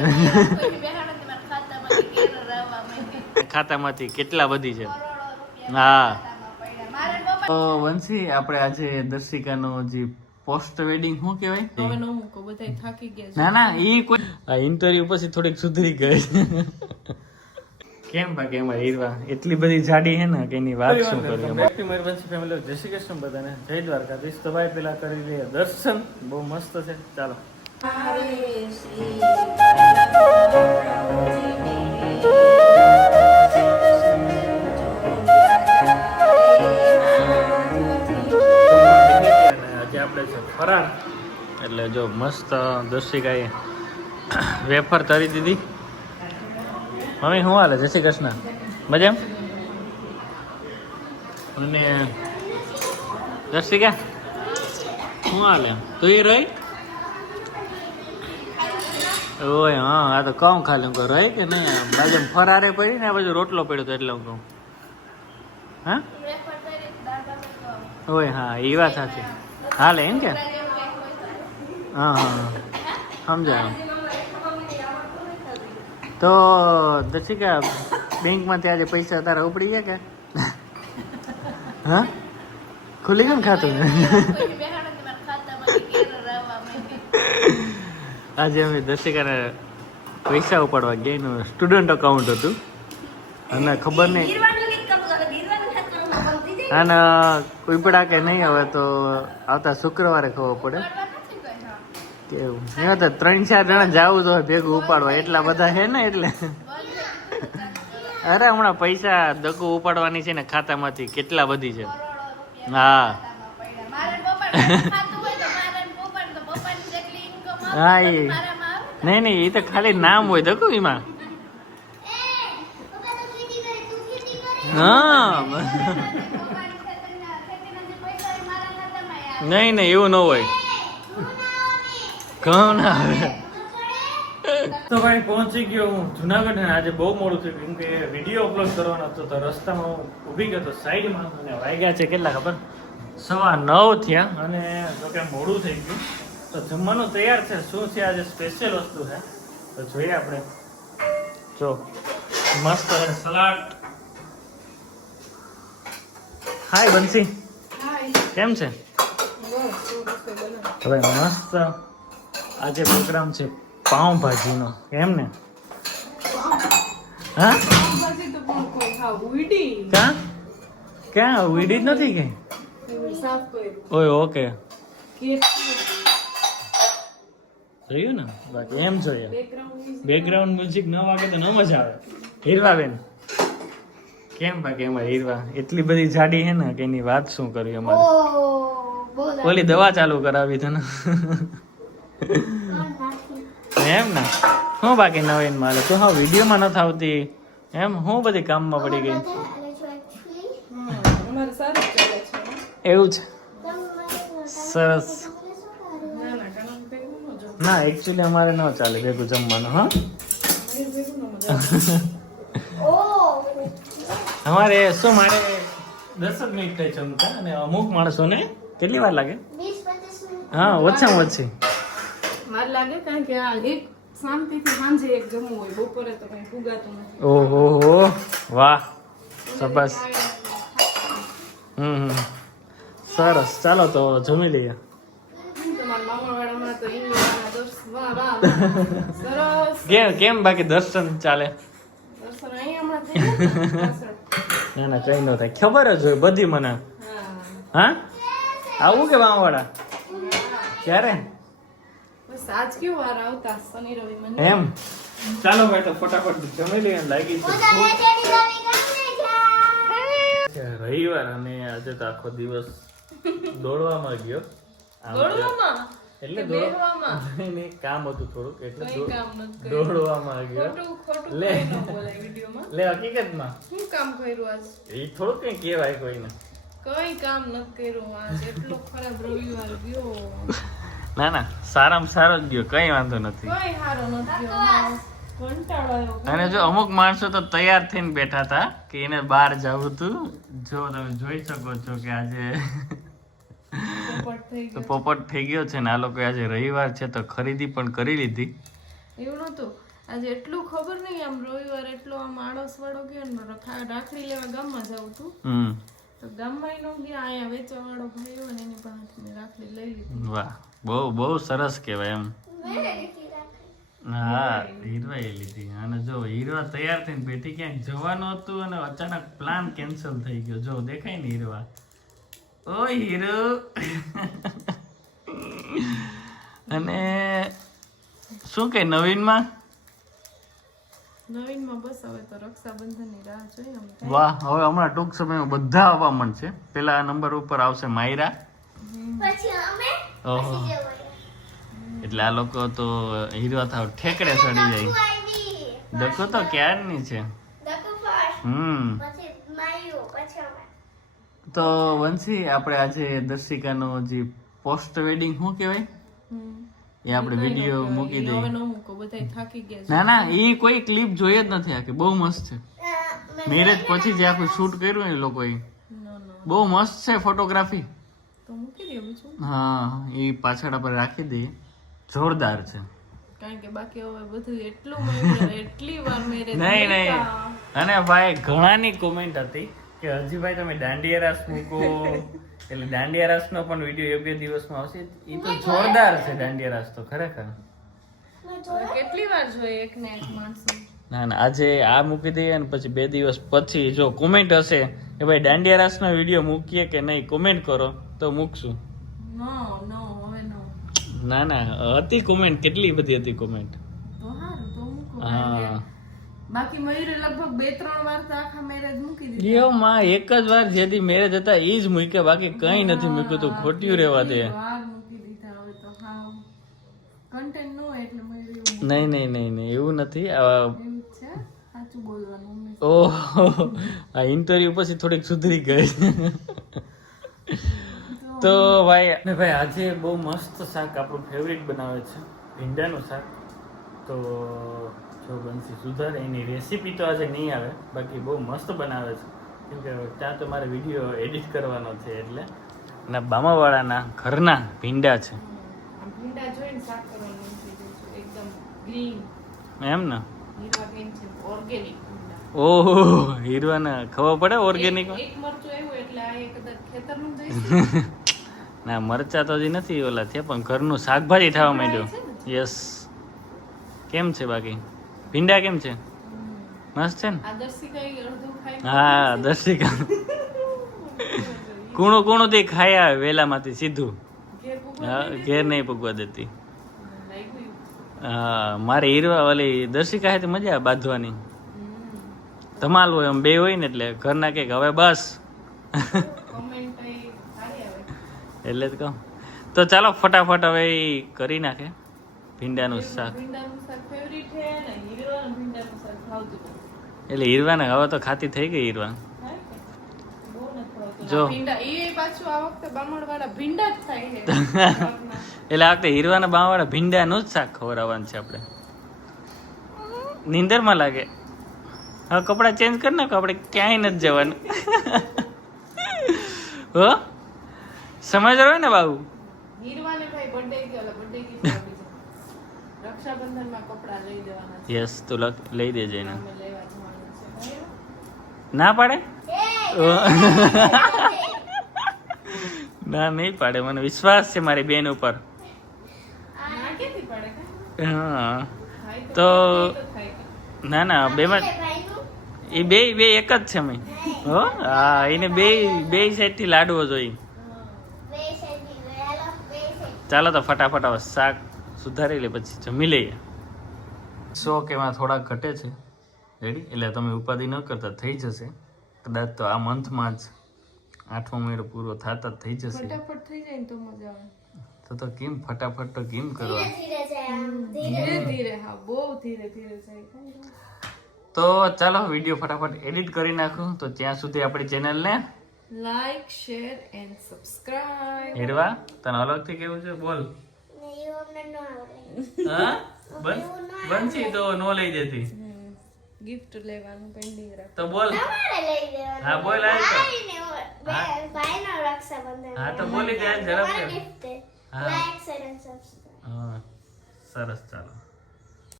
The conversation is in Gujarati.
ખાતામાંથી કેટલા બધી છે? હા. તો વંશી આપણે આજે દર્શિકાનો જે પોસ્ટ વેડિંગ શું કહેવાય? હવે ન મૂકો બધા થાકી ગયા ના ના એ કોઈ આ ઇન્ટરવ્યુ પછી થોડીક સુધરી ગઈ. કેમ બાકી એમાં હીરવા? એટલી બધી જાડી હે ને કે એની વાત શું કરી બેક ટુ મારી વંશી ફેમિલી જય શ્રી કૃષ્ણ બધાને. જય દ્વારકાધીશ તો ભાઈ પેલા કરી લઈએ દર્શન. બહુ મસ્ત છે. ચાલો. આજે ફરાળ. એટલે જો મસ્ત દર્શિકાએ વેફર તરી દીધી. મમ્મી શું હાલે જય શ્રી કૃષ્ણ? મજા અને દર્શિકા શું હાલે? તું એ રહી? ઓય, હા, આ તો કમ ખાલી હું કરો કે નહીં? બાજુ ફરારે પડી ને આ બાજુ રોટલો પડ્યો તો એટલે હું કહું. હા? ઓય, હા એ વાત સાચી. હાલે એમ કે? હા હા સમજાય. તો દર્શિકા, બેંકમાંથી આજે પૈસા તારા ઉપડી ગયા કે? હા? ખુલી ગયું ખાતું આજે અમે દર્શિકાને પૈસા ઉપાડવા ગયા એનું સ્ટુડન્ટ અકાઉન્ટ હતું. અને ખબર નહીં. અને ઉપડા કે નહીં હવે તો આવતા શુક્રવારે ખબર પડે. કેવું નહીં તો ત્રણ ચાર જણા જાવું તો ભેગું ઉપાડવા. એટલા બધા છે ને એટલે. અરે હમણાં પૈસા દગો ઉપાડવાની છે ને ખાતામાંથી કેટલા બધી છે. હા. હા, એ. નહીં નહીં, એ તો ખાલી નામ હોય દગો એમાં. હા નહીં નહીં, એવું ન હોય. ઘણું ના આવે. તો ભાઈ પહોંચી ગયો હું જુનાગઢ ને આજે બહુ મોડું થયું. કેમ કે વીડિયો અપલોડ કરવાનો હતો તો રસ્તામાં હું ઊભી ગયો તો સાઈડમાં અને વાગ્યા છે. કેટલા ખબર? સવા નવ થયા અને જો કે મોડું થઈ ગયું. તો જમવાનું તૈયાર છે. શું છે? આજે સ્પેશિયલ વસ્તુ છે. તો જોઈએ આપણે. જો મસ્ત સલાડ. હાય બંસી. કેમ છે? હવે મસ્ત આજે પ્રોગ્રામ છે પાઉંભાજીનો. કેમ ને? હા? ક્યાં ક્યાં? ઉડી જ નથી કે? ઓય ઓકે. જોયું ને? બાકી એમ જોઈએ. બેકગ્રાઉન્ડ બેકગ્રાઉન્ડ મ્યુઝિક ન વાગે તો ન મજા આવે. હીરવા બેન કેમ બાકી એમાં હીરવા? એટલી બધી જાડી છે ને કે એની વાત શું કરવી અમારે? ઓલી દવા ચાલુ કરાવી તને એમ ને? શું બાકી નવીન મારે? તું હા વિડીયોમાં નથી આવતી. એમ હું બધી કામમાં પડી ગઈ. અમારે એવું છે સરસ. ન એકચ્યુઅલી અમારે ન ચાલે ભેગું જમવાનું હા. અમારે શું મારે દસ જ મિનિટ થાય જમતા અને અમુક માણસોને કેટલી વાર લાગે? હા ઓછામાં ઓછી. વાર લાગે કારણ કે આ એક શાંતિથી સાંજે એક જમવું હોય બપોરે તો કઈ ફુગાતું નથી. ઓહો હો વાહ હમ હમ. સરસ ચાલો તો જમી લઈએ તમારા મામાવાડામાં તો ઈંગળીના દર્શ વાહ વાહ વાહ. સરસ કેમ કેમ બાકી દર્શન ચાલે? ને. ના ના કઈ ન થાય. ખબર જ હોય બધી મને. હા. હા? આવું કે વાંવાળા? ક્યારે? બસ આજ કેવો વાર આવતા? શનિ રવિ મંદિર એમ? ચાલો ભાઈ તો ફટાફટ જમી લઈએ લાગી છે રવિવાર અને આજે તો આખો દિવસ દોડવામાં ગયો. દોડવામાં? એટલે કે દોડ- બેહવામાં? નહીં, નહીં, કામ હતું થોડુંક એટલે. દોડવામાં ગયો લે. લે હકીકતમાં. શું કામ કર્યું આજ? એ થોડુંક કઈ કહેવાય કોઈને. કઈ કામ ન કર્યું આજ. એટલો ખરાબ રવિવાર ગયો. ના ના સારામાં સારો જ ગયો કઈ વાંધો નથી. કઈ સારો નથી અને જો અમુક માણસો તો તૈયાર થઈને બેઠા હતા કે એને બહાર જવું હતું. જો તમે જોઈ શકો છો કે આજે તો ગયો પોપટ થઈ ગયો છે ને આ લોકો આજે રવિવાર છે તો ખરીદી પણ કરી લીધી. એવું નતું આજે એટલું ખબર નહીં આમ રવિવાર એટલો આમ આળસ વાળો ગયો ને રાખડી લેવા ગામમાં જાઉં તું હમ. તો ગામમાં નો ગયા અહીંયા વેચવા વાળો ભાઈ હોય ને એની પાસે મેં રાખડી લઈ લીધી. વાહ બહુ બહુ સરસ કહેવાય એમ. હા હીરવા એ લીધી. અને જો હીરવા તૈયાર થઈને બેઠી ક્યાંક જવાનું હતું અને અચાનક પ્લાન કેન્સલ થઈ ગયો. જો દેખાય ને હીરવા? ઓ હીરો અને શું કે નવીનમાં? નવીનમાં બસ હવે તો રક્ષાબંધનની રાહ જોઈએ વાહ હવે હમણાં ટૂંક સમયમાં બધા આવવા માંડશે. પેલા નંબર ઉપર આવશે માયરા. ઓહો. એટલે આ લોકો તો હીરો થાવ ઠેકડે ચડી જાય. ડકો તો ક્યારની છે? હમ. તો વંશી આપણે આજે દર્શિકાનો જે પોસ્ટ વેડિંગ શું કહેવાય? એ આપણે વીડિયો મૂકી દઈએ. ન ના ના એ કોઈ ક્લિપ જોઈએ જ નથી આખી. બહુ મસ્ત છે. મેરેજ પછી જે આખું શૂટ કર્યું ને એ લોકોએ. બહુ મસ્ત છે ફોટોગ્રાફી હા એ પાછળ આપણે રાખી દઈએ. જોરદાર છે. કારણ કે બાકી હવે બધું એટલું એટલી વાર મેરેજ નહીં નહીં. અને ભાઈ ઘણાની કોમેન્ટ હતી. કે હજીભાઈ તમે દાંડિયા રાસ મૂકો. એટલે દાંડિયા રાસનો પણ વીડિયો યોગ્ય દિવસમાં આવશે. એ તો જોરદાર છે. દાંડિયા રાસ તો ખરેખર. કેટલી વાર જોઈએ એક ને એક માણસો ના ના આજે આ મૂકી દઈએ અને પછી બે દિવસ પછી જો કોમેન્ટ હશે કે ભાઈ દાંડિયા રાસનો વીડિયો મૂકીએ કે નહીં કોમેન્ટ કરો તો મૂકશું. નો નો હવે નો ના ના હતી કોમેન્ટ કેટલી બધી હતી કોમેન્ટ તો હારું તો મૂકો. હા. બાકી મયુરે લગભગ બે ત્રણ વાર તો આખા મેરેજ મૂકી દીધી. યો માં એક જ વાર જેથી મેરેજ હતા એ જ મૂક્યા બાકી કઈ નથી મૂક્યું તો ખોટ્યું રહેવા દે. વાર મૂકી દીધા હવે તો હા કન્ટેન્ટ નો એટલે મયુર નહીં નહીં નહીં નહીં એવું નથી. એવું સાચું બોલવાનું ઓહો આ ઇન્ટરવ્યુ પછી થોડીક સુધરી ગઈ. તો ભાઈ ને ભાઈ આજે બહુ મસ્ત શાક આપણું ફેવરિટ બનાવે છે ભીંડાનું શાક. તો જો બનશે સુધારે એની રેસીપી તો આજે નહીં આવે બાકી બહુ મસ્ત બનાવે છે. કેમ કે ત્યાં તો મારે વીડિયો એડિટ કરવાનો છે એટલે. અને બામાવાળાના ઘરના ભીંડા છે. એમ ને? ઓહો હીરવાને ખબર પડે ઓર્ગેનિક ના મરચા તો હજી નથી ઓલા થયા પણ ઘરનું શાકભાજી થવા માંડ્યું. યસ કેમ છે બાકી? ભીંડા કેમ છે? મસ્ત છે ને? હા દર્શિકા. કૂણું કૂણું તે ખાઈ આવે વેલામાંથી સીધું. ઘેર નહીં પગવા દેતી. હા મારે હીરવા વાલી દર્શિકા હાથે મજા બાંધવાની. ધમાલ હોય આમ બે હોય ને એટલે ઘરના કે હવે બસ. એટલે જ કહું. તો ચાલો ફટાફટ હવે કરી નાખે. ભીંડાનું શાક. ભીંડાનું શાક ફેવરિટ છે એટલે હીરવાને હવે તો ખાતી થઈ ગઈ હીરવા. જો. એટલે આ વખતે હીરવાના બાવાળા ભીંડાનું જ શાક ખવડાવવાનું છે આપણે નીંદરમાં લાગે હવે કપડાં ચેન્જ કરી નાખો આપણે ક્યાંય નથી જવાનું હો સમજ રહ્યો ને બાબુ હીરવાને ભાઈ બર્થડે ગયો, બર્થડે છે. રક્ષાબંધનમાં કપડાં લઈ દેવાના છે. યસ તું લઈ દેજે એને. ના પાડે? ના નહીં પાડે. મને વિશ્વાસ છે મારી બેન ઉપર? હા. તો ના ના બેમાં એ બે બે એક જ છે મેં. હો? હા એને બે બે સાઈડથી લાડવો જોઈએ. ચાલો તો ફટાફટ શાક સુધારી લે પછી જમી લઈએ સો કે એમાં થોડાક ઘટે છે. રેડી એટલે તમે ઉપાધિ ન કરતા થઈ જશે. કદાચ તો આ મંથમાં જ આઠમો મહિનો પૂરો થતા જ થઈ જશે. ફટાફટ થઈ જાય તો મજા આવે. તો તો કેમ ફટાફટ તો કેમ કરવા? ધીરે ધીરે હા બહુ ધીરે ધીરે જાય. તો ચાલો વીડિયો ફટાફટ એડિટ કરી નાખું. તો ત્યાં સુધી આપણી ચેનલને લાઈક શેર એન્ડ સબસ્ક્રાઇબ હેરવા તને અલગથી કેવું છે? બોલ. હા? બસ તો નો લઈ જતી. ગિફ્ટ લેવાનું પેન્ડિંગ રાખ. તો બોલ. હા બોલ હાલ ભાઈ નો રક્ષાબંધન. હા તો બોલી દે જરા ગિફ્ટ હા. લાઈક શેર એન્ડ સબસ્ક્રાઇબ હા સરસ ચાલો.